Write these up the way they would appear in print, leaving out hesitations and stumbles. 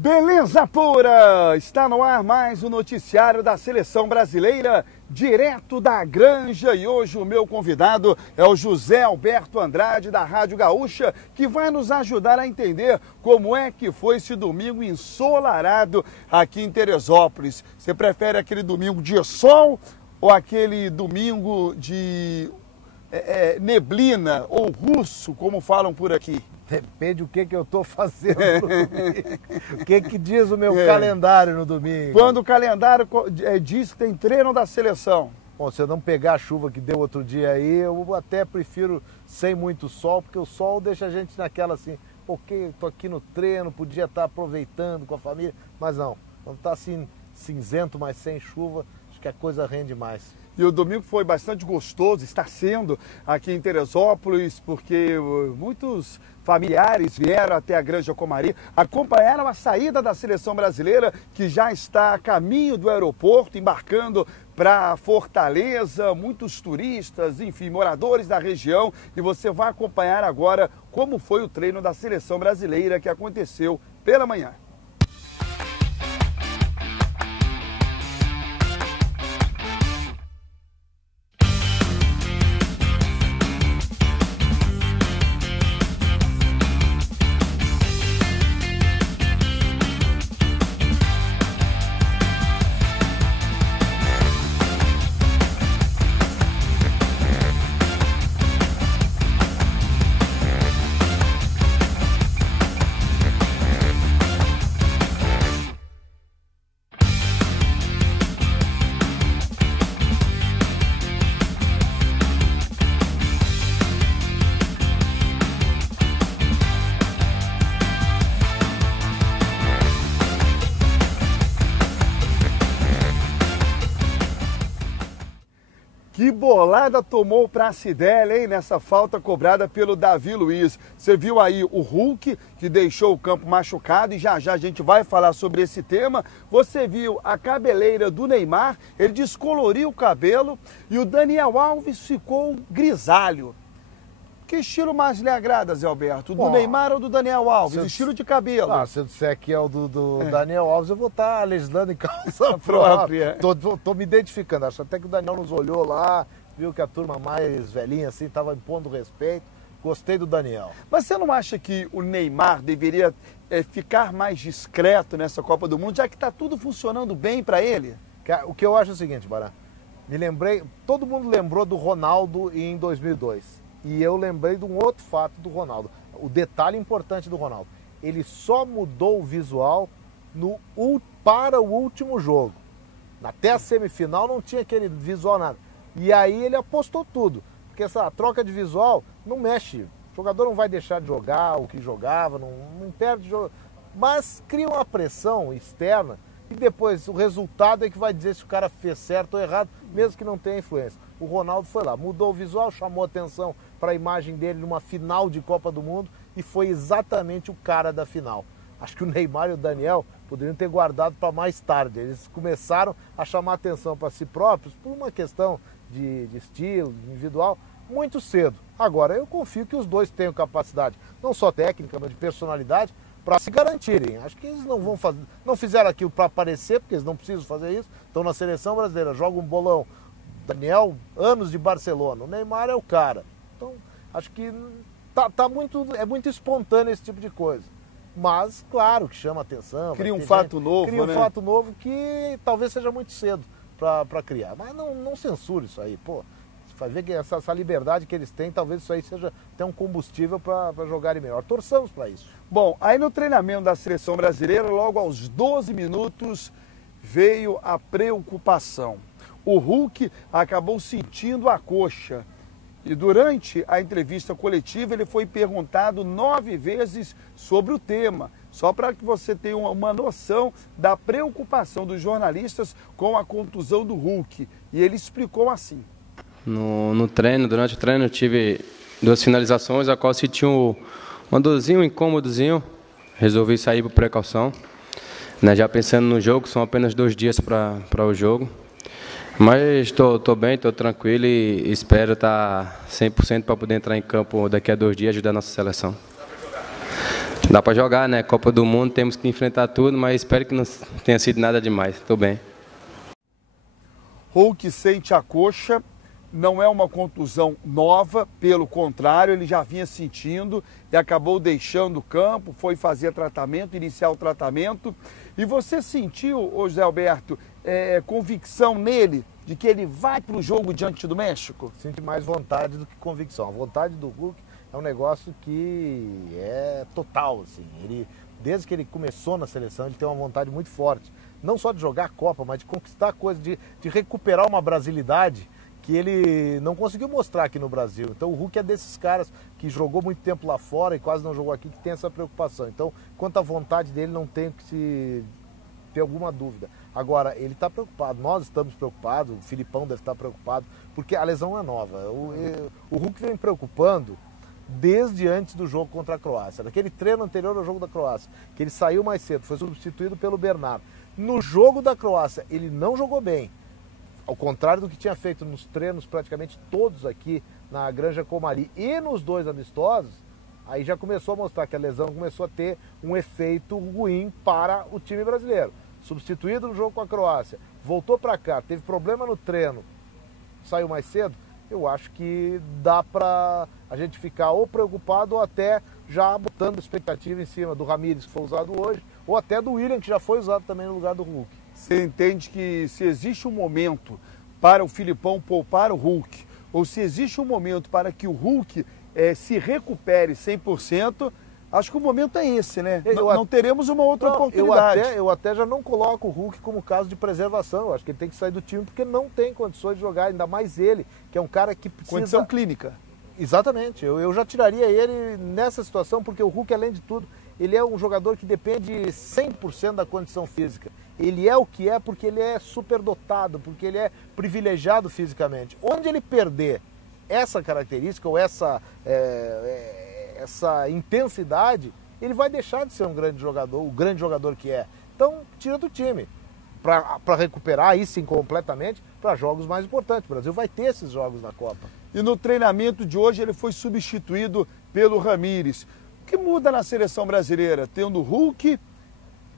Beleza pura! Está no ar mais um noticiário da Seleção Brasileira, direto da Granja. E hoje o meu convidado é o José Alberto Andrade, da Rádio Gaúcha, que vai nos ajudar a entender como é que foi esse domingo ensolarado aqui em Teresópolis. Você prefere aquele domingo de sol ou aquele domingo de neblina ou russo, como falam por aqui? Depende do que eu estou fazendo no domingo. O que diz o meu calendário no domingo? Quando o calendário diz que tem treino da seleção. Bom, se eu não pegar a chuva que deu outro dia aí, eu até prefiro sem muito sol, porque o sol deixa a gente naquela assim, ok, tô aqui no treino, podia estar aproveitando com a família, mas não, quando tá assim cinzento, mas sem chuva, acho que a coisa rende mais. E o domingo foi bastante gostoso, está sendo aqui em Teresópolis, porque muitos familiares vieram até a Granja Comari, acompanharam a saída da seleção brasileira, que já está a caminho do aeroporto, embarcando para Fortaleza, muitos turistas, enfim, moradores da região. E você vai acompanhar agora como foi o treino da seleção brasileira que aconteceu pela manhã. Que bolada tomou o Pracidelli, hein, nessa falta cobrada pelo Davi Luiz. Você viu aí o Hulk, que deixou o campo machucado, e já a gente vai falar sobre esse tema. Você viu a cabeleira do Neymar, ele descoloriu o cabelo, e o Daniel Alves ficou grisalho. Que estilo mais lhe agrada, Zé Alberto? Do Neymar ou do Daniel Alves? O estilo de cabelo. Se eu disser que é o do Daniel Alves, eu vou estar legislando em causa própria. Tô me identificando. Acho até que o Daniel nos olhou lá, viu que a turma mais velhinha assim estava impondo respeito. Gostei do Daniel. Mas você não acha que o Neymar deveria ficar mais discreto nessa Copa do Mundo, já que está tudo funcionando bem para ele? O que eu acho é o seguinte, Barã. Me lembrei, todo mundo lembrou do Ronaldo em 2002. E eu lembrei de um outro fato do Ronaldo. O detalhe importante do Ronaldo. Ele só mudou o visual para o último jogo. Até a semifinal não tinha aquele visual nada. E aí ele apostou tudo. Porque essa troca de visual não mexe. O jogador não vai deixar de jogar o que jogava, não perde jogo. Mas cria uma pressão externa e depois o resultado é que vai dizer se o cara fez certo ou errado, mesmo que não tenha influência. O Ronaldo foi lá, mudou o visual, chamou atenção para a imagem dele numa final de Copa do Mundo e foi exatamente o cara da final. Acho que o Neymar e o Daniel poderiam ter guardado para mais tarde. Eles começaram a chamar atenção para si próprios por uma questão de estilo, individual, muito cedo. Agora, eu confio que os dois tenham capacidade, não só técnica, mas de personalidade, para se garantirem. Acho que eles não vão fazer, não fizeram aquilo para aparecer, porque eles não precisam fazer isso. Estão na seleção brasileira, jogam um bolão. Daniel, anos de Barcelona, o Neymar é o cara. Então, acho que é muito espontâneo esse tipo de coisa. Mas, claro, que chama atenção. Cria um fato novo, Cria um fato novo que talvez seja muito cedo para criar. Mas não censura isso aí, pô. Você vai ver que essa liberdade que eles têm, talvez isso aí seja até um combustível para jogarem melhor. Torçamos para isso. Bom, aí no treinamento da seleção brasileira, logo aos 12 minutos, veio a preocupação. O Hulk acabou sentindo a coxa e durante a entrevista coletiva ele foi perguntado 9 vezes sobre o tema, só para que você tenha uma noção da preocupação dos jornalistas com a contusão do Hulk. E ele explicou assim. Durante o treino eu tive 2 finalizações, a qual senti uma dorzinha, um incômodozinho, resolvi sair por precaução, né, já pensando no jogo, são apenas 2 dias para o jogo. Mas estou bem, estou tranquilo e espero estar 100% para poder entrar em campo daqui a 2 dias e ajudar a nossa seleção. Dá para jogar, né? Copa do Mundo, temos que enfrentar tudo, mas espero que não tenha sido nada demais. Estou bem. Hulk sente a coxa, não é uma contusão nova, pelo contrário, ele já vinha sentindo e acabou deixando o campo, foi fazer tratamento, iniciar o tratamento. E você sentiu, ô José Alberto, convicção nele de que ele vai para o jogo diante do México? Sente mais vontade do que convicção. A vontade do Hulk é um negócio que é total, assim. Ele, desde que ele começou na seleção, ele tem uma vontade muito forte. Não só de jogar a Copa, mas de conquistar coisas, de recuperar uma brasilidade que ele não conseguiu mostrar aqui no Brasil. Então o Hulk é desses caras que jogou muito tempo lá fora e quase não jogou aqui, que tem essa preocupação. Então, quanto à vontade dele, não tem que se ter alguma dúvida. Agora, ele está preocupado, nós estamos preocupados, o Filipão deve estar preocupado, porque a lesão é nova. O Hulk vem preocupando desde antes do jogo contra a Croácia. Naquele treino anterior ao jogo da Croácia, que ele saiu mais cedo, foi substituído pelo Bernardo. No jogo da Croácia, ele não jogou bem. Ao contrário do que tinha feito nos treinos praticamente todos aqui na Granja Comari e nos dois amistosos, aí já começou a mostrar que a lesão começou a ter um efeito ruim para o time brasileiro. Substituído no jogo com a Croácia, voltou para cá, teve problema no treino, saiu mais cedo. Eu acho que dá para a gente ficar ou preocupado ou até já botando expectativa em cima do Ramires, que foi usado hoje, ou até do William, que já foi usado também no lugar do Hulk. Você entende que se existe um momento para o Filipão poupar o Hulk, ou se existe um momento para que o Hulk se recupere 100%, acho que o momento é esse, né? Não teremos uma outra oportunidade. Eu até já não coloco o Hulk como caso de preservação. Eu acho que ele tem que sair do time porque não tem condições de jogar, ainda mais ele, que é um cara que precisa... Condição clínica. Exatamente. Eu já tiraria ele nessa situação porque o Hulk, além de tudo, ele é um jogador que depende 100% da condição física. Ele é o que é porque ele é superdotado, porque ele é privilegiado fisicamente. Onde ele perder essa característica ou essa intensidade, ele vai deixar de ser um grande jogador, o grande jogador que é. Então, tira do time. Para recuperar aí sim completamente para jogos mais importantes. O Brasil vai ter esses jogos na Copa. E no treinamento de hoje ele foi substituído pelo Ramires. O que muda na seleção brasileira, tendo Hulk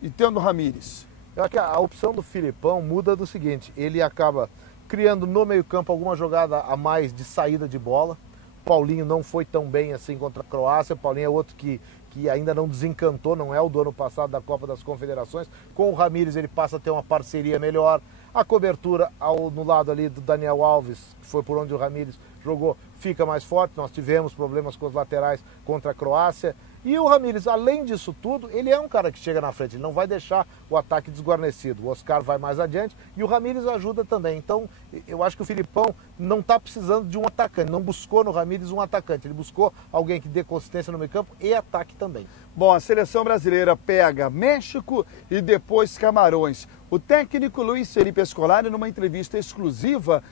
e tendo Ramires? Eu acho que a opção do Filipão muda do seguinte, ele acaba criando no meio-campo alguma jogada a mais de saída de bola. Paulinho não foi tão bem assim contra a Croácia. Paulinho é outro que ainda não desencantou, não é o do ano passado da Copa das Confederações. Com o Ramires ele passa a ter uma parceria melhor. A cobertura no lado ali do Daniel Alves, que foi por onde o Ramires jogou, fica mais forte. Nós tivemos problemas com os laterais contra a Croácia. E o Ramires, além disso tudo, ele é um cara que chega na frente, ele não vai deixar o ataque desguarnecido. O Oscar vai mais adiante e o Ramires ajuda também. Então, eu acho que o Filipão não está precisando de um atacante, não buscou no Ramires um atacante, ele buscou alguém que dê consistência no meio campo e ataque também. Bom, a seleção brasileira pega México e depois Camarões. O técnico Luiz Felipe Scolari, numa entrevista exclusiva,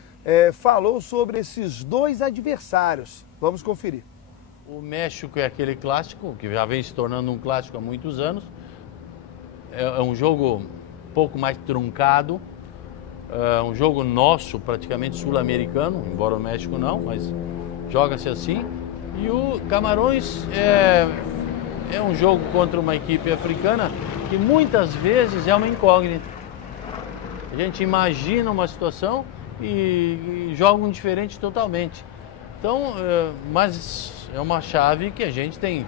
falou sobre esses dois adversários. Vamos conferir. O México é aquele clássico, que já vem se tornando um clássico há muitos anos. É um jogo um pouco mais truncado, um jogo nosso, praticamente sul-americano, embora o México não, mas joga-se assim. E o Camarões é um jogo contra uma equipe africana que muitas vezes é uma incógnita. A gente imagina uma situação e jogam diferente totalmente. Então, mas é uma chave que a gente tem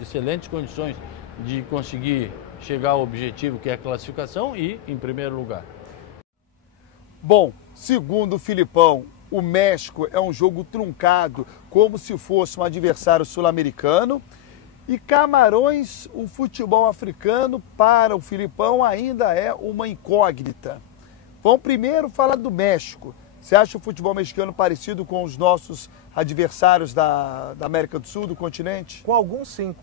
excelentes condições de conseguir chegar ao objetivo, que é a classificação, e em primeiro lugar. Bom, segundo o Filipão, o México é um jogo truncado, como se fosse um adversário sul-americano. E Camarões, o futebol africano, para o Filipão, ainda é uma incógnita. Vamos primeiro falar do México. Você acha o futebol mexicano parecido com os nossos adversários da América do Sul, do continente? Com alguns sim,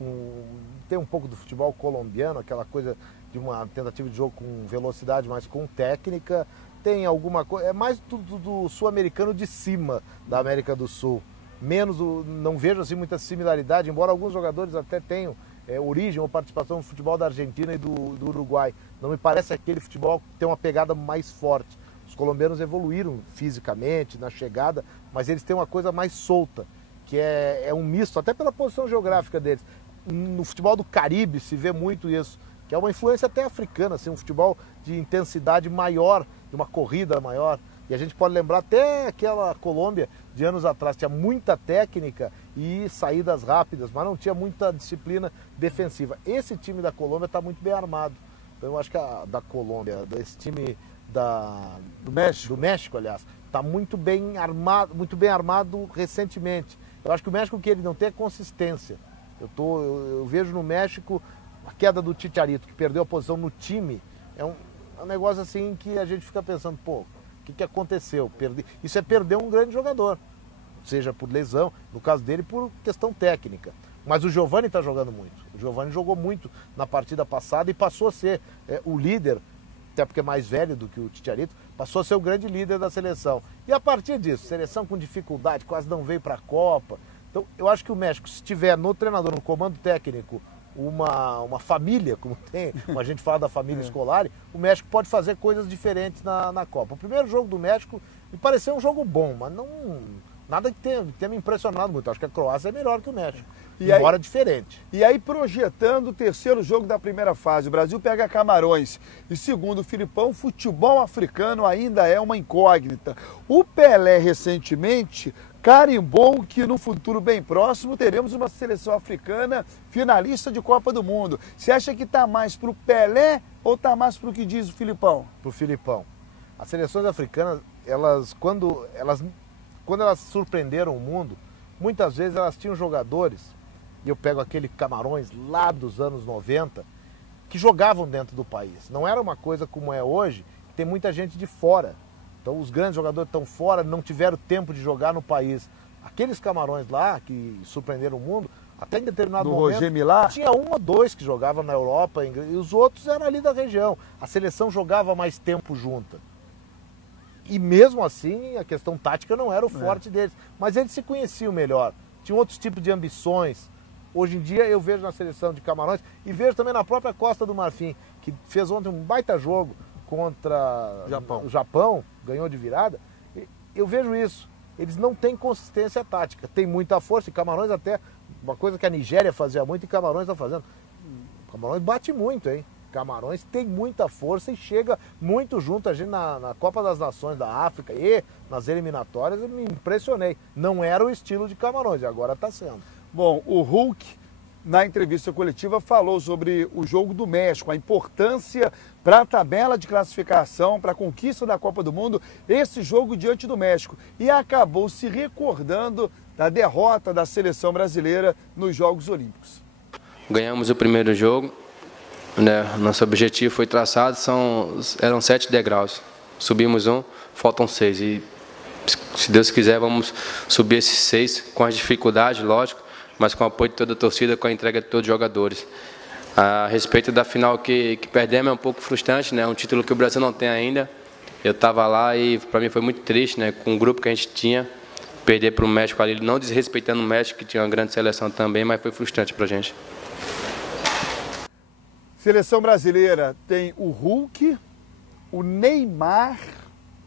tem um pouco do futebol colombiano, aquela coisa de uma tentativa de jogo com velocidade, mas com técnica. Tem alguma coisa, é mais do sul-americano de cima da América do Sul. Não vejo assim muita similaridade, embora alguns jogadores até tenham origem ou participação no futebol da Argentina e do Uruguai. Não me parece aquele futebol que tem uma pegada mais forte. Os colombianos evoluíram fisicamente, na chegada, mas eles têm uma coisa mais solta, que é um misto, até pela posição geográfica deles. no futebol do Caribe se vê muito isso, que é uma influência até africana, assim, um futebol de intensidade maior, de uma corrida maior. E a gente pode lembrar até aquela Colômbia de anos atrás, tinha muita técnica e saídas rápidas, mas não tinha muita disciplina defensiva. Esse time da Colômbia está muito bem armado. Então eu acho que da Colômbia, desse time do México, aliás, está muito bem armado recentemente. Eu acho que o México, que ele não tem consistência. Eu vejo no México a queda do Chicharito, que perdeu a posição no time. É um negócio assim que a gente fica pensando, pô, o que aconteceu? Isso é perder um grande jogador, seja por lesão, no caso dele por questão técnica. Mas o Giovani está jogando muito. O Giovani jogou muito na partida passada e passou a ser o líder, até porque é mais velho do que o Chicharito, passou a ser o grande líder da seleção. E a partir disso, seleção com dificuldade, quase não veio para a Copa. Então eu acho que o México, se tiver no treinador, no comando técnico, uma família, como a gente fala da família escolar, o México pode fazer coisas diferentes na Copa. O primeiro jogo do México me pareceu um jogo bom, mas nada que tenha me impressionado muito. Acho que a Croácia é melhor que o México, embora diferente. E aí, projetando o terceiro jogo da primeira fase, o Brasil pega Camarões. E segundo o Filipão, o futebol africano ainda é uma incógnita. O Pelé, recentemente, carimbou que no futuro bem próximo teremos uma seleção africana finalista de Copa do Mundo. Você acha que está mais para o Pelé ou está mais para o que diz o Filipão? Para o Filipão. As seleções africanas, quando elas surpreenderam o mundo, muitas vezes elas tinham jogadores, e eu pego aquele Camarões lá dos anos 90, que jogavam dentro do país. Não era uma coisa como é hoje, que tem muita gente de fora. Então os grandes jogadores estão fora, não tiveram tempo de jogar no país. Aqueles Camarões lá, que surpreenderam o mundo, até em determinado momento, Roger Milá, tinha um ou dois que jogavam na Europa, e os outros eram ali da região. A seleção jogava mais tempo junta. E mesmo assim, a questão tática não era o forte deles. Mas eles se conheciam melhor. Tinham outros tipos de ambições. Hoje em dia eu vejo na seleção de Camarões e vejo também na própria Costa do Marfim, que fez ontem um baita jogo contra o Japão, ganhou de virada. Eu vejo isso. Eles não têm consistência tática. Tem muita força. E Camarões até, uma coisa que a Nigéria fazia muito e Camarões está fazendo. Camarões bate muito, hein? Camarões tem muita força e chega muito junto. A gente na Copa das Nações da África e nas eliminatórias eu me impressionei. Não era o estilo de Camarões, e agora está sendo. Bom, o Hulk, na entrevista coletiva, falou sobre o jogo do México, a importância para a tabela de classificação, para a conquista da Copa do Mundo, esse jogo diante do México. E acabou se recordando da derrota da seleção brasileira nos Jogos Olímpicos. Ganhamos o primeiro jogo, né? Nosso objetivo foi traçado, eram 7 degraus. Subimos um, faltam 6. E se Deus quiser, vamos subir esses 6 com as dificuldades, lógico, mas com o apoio de toda a torcida, com a entrega de todos os jogadores. A respeito da final que perdemos, é um pouco frustrante, né? Um título que o Brasil não tem ainda. Eu estava lá e para mim foi muito triste, né? Com o grupo que a gente tinha, perder para o México ali, não desrespeitando o México, que tinha uma grande seleção também, mas foi frustrante para a gente. Seleção brasileira tem o Hulk, o Neymar,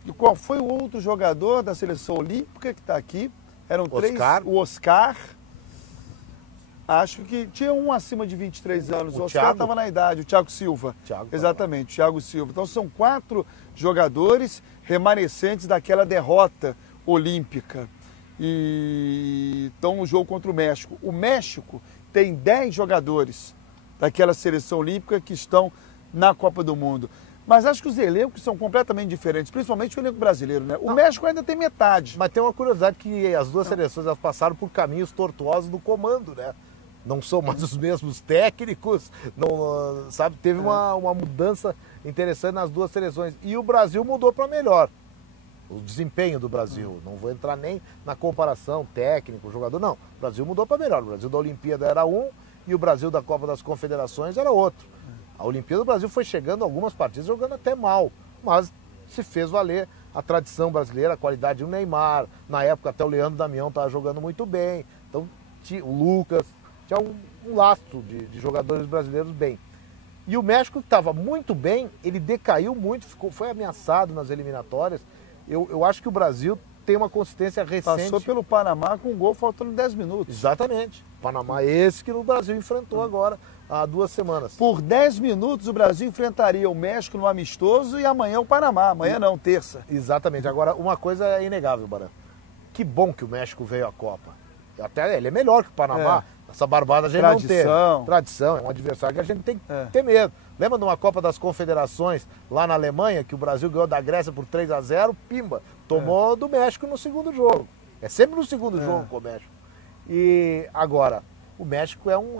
e qual foi o outro jogador da seleção olímpica que está aqui? Eram três. O Oscar. Acho que tinha um acima de 23 anos. O Oscar estava na idade, o Thiago Silva. Exatamente, Thiago Silva. Então são 4 jogadores remanescentes daquela derrota olímpica. E então o jogo contra o México. O México tem 10 jogadores daquela seleção olímpica que estão na Copa do Mundo. Mas acho que os elencos são completamente diferentes, principalmente o elenco brasileiro, né? O México ainda tem metade. Mas tem uma curiosidade que as duas seleções elas passaram por caminhos tortuosos do comando, né? Não são mais os mesmos técnicos, não, sabe? Teve uma mudança interessante nas duas seleções. E o Brasil mudou para melhor. O desempenho do Brasil. Não vou entrar nem na comparação técnico, jogador, não. O Brasil mudou para melhor. O Brasil da Olimpíada era um e o Brasil da Copa das Confederações era outro. A Olimpíada do Brasil foi chegando algumas partidas jogando até mal, mas se fez valer a tradição brasileira, a qualidade do Neymar. Na época até o Leandro Damião estava jogando muito bem. Então o Lucas, tinha um lastro de jogadores brasileiros bem. E o México, que estava muito bem, ele decaiu muito, foi ameaçado nas eliminatórias. Eu acho que o Brasil tem uma consistência recente. Passou pelo Panamá com um gol faltando 10 minutos. Exatamente. Panamá esse que o Brasil enfrentou agora há 2 semanas. Por 10 minutos o Brasil enfrentaria o México no amistoso e amanhã o Panamá. Amanhã não, terça. Exatamente. Agora, uma coisa é inegável, Baran. Que bom que o México veio à Copa. Até ele é melhor que o Panamá. Essa barbada a gente não teve. Tradição. É um adversário que a gente tem que ter medo. Lembra de uma Copa das Confederações lá na Alemanha, que o Brasil ganhou da Grécia por 3-0, pimba. Tomou do México no segundo jogo. É sempre no segundo jogo com o México. E agora, o México é um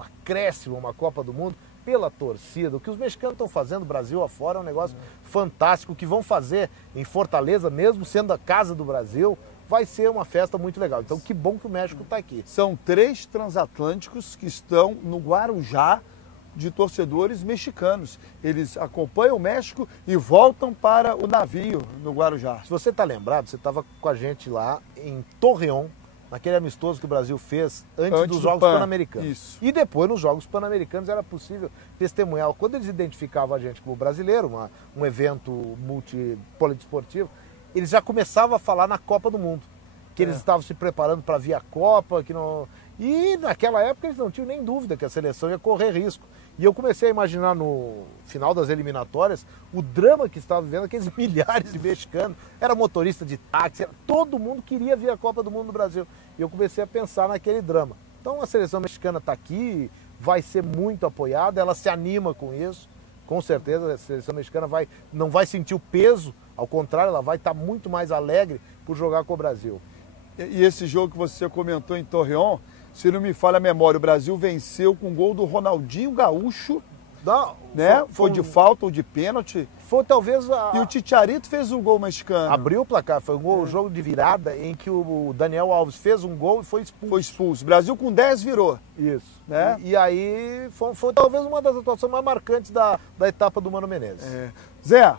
acréscimo, uma Copa do Mundo pela torcida. O que os mexicanos estão fazendo Brasil afora é um negócio fantástico. O que vão fazer em Fortaleza, mesmo sendo a casa do Brasil, vai ser uma festa muito legal. Então, que bom que o México está aqui. São 3 transatlânticos que estão no Guarujá de torcedores mexicanos. Eles acompanham o México e voltam para o navio no Guarujá. Se você está lembrado, você estava com a gente lá em Torreón, naquele amistoso que o Brasil fez antes dos Jogos Pan-Americanos. Isso. E depois, nos Jogos Pan-Americanos, era possível testemunhar. Quando eles identificavam a gente como brasileiro, um evento multipolidesportivo, eles já começavam a falar na Copa do Mundo. Que eles estavam se preparando para vir a Copa, que não... E naquela época eles não tinham nem dúvida que a seleção ia correr risco. E eu comecei a imaginar no final das eliminatórias o drama que estava vivendo aqueles milhares de mexicanos. Era motorista de táxi, todo mundo queria ver a Copa do Mundo no Brasil. E eu comecei a pensar naquele drama. Então a seleção mexicana está aqui, vai ser muito apoiada, ela se anima com isso. Com certeza a seleção mexicana não vai sentir o peso, ao contrário, ela vai estar muito mais alegre por jogar com o Brasil. E esse jogo que você comentou em Torreón, se não me falha a memória, o Brasil venceu com o gol do Ronaldinho Gaúcho, né? Foi de falta ou de pênalti. Foi talvez E o Chicharito fez um gol mexicano. Abriu o placar, foi um jogo de virada em que o Daniel Alves fez um gol e foi expulso. Foi expulso. O Brasil com 10 virou. Isso. Né? E aí foi talvez uma das atuações mais marcantes da etapa do Mano Menezes. Zé,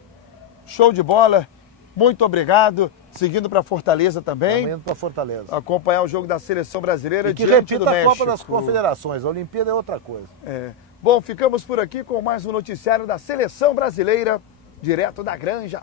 show de bola. Muito obrigado. Seguindo para Fortaleza também. Seguindo para Fortaleza. Acompanhar o jogo da seleção brasileira e que diante repita do México. a Copa das Confederações. A Olimpíada é outra coisa. Bom, ficamos por aqui com mais um noticiário da Seleção Brasileira, direto da Granja.